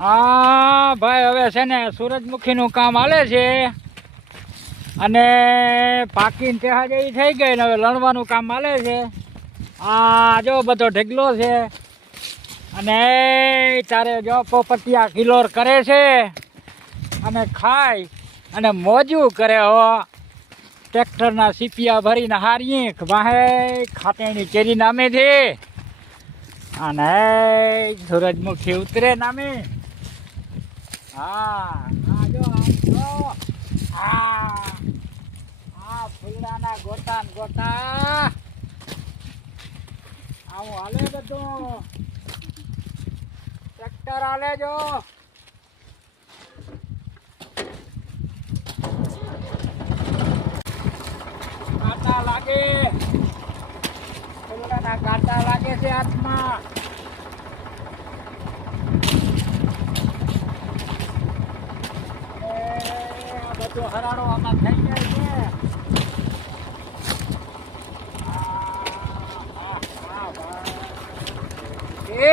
હા ભાઈ, હવે છે ને સૂરજમુખીનું કામ હાલે છે અને પાકીને તેહા જેવી થઈ ગઈ ને હવે લણવાનું કામ હાલે છે. આ જો બધો ઢગલો છે અને તારે જો પોપટિયા કિલોર કરે છે અને ખાય અને મોજું કરે. હો ટ્રેક્ટરના સીપિયા ભરીને હારીએ વાહે ખાટેની કેરી નામે છે અને સૂરજમુખી ઉતરે નામે. હા આ જો આ ફૂલડાના ગોટા ને ગોટા આવું હાલે બધું. ટ્રેક્ટર હાલે જો. કાંટા લાગે, ફૂલડાના કાંટા લાગે છે હાથમાં. બધો હરાડો આમાં થઈ જાય છે. એ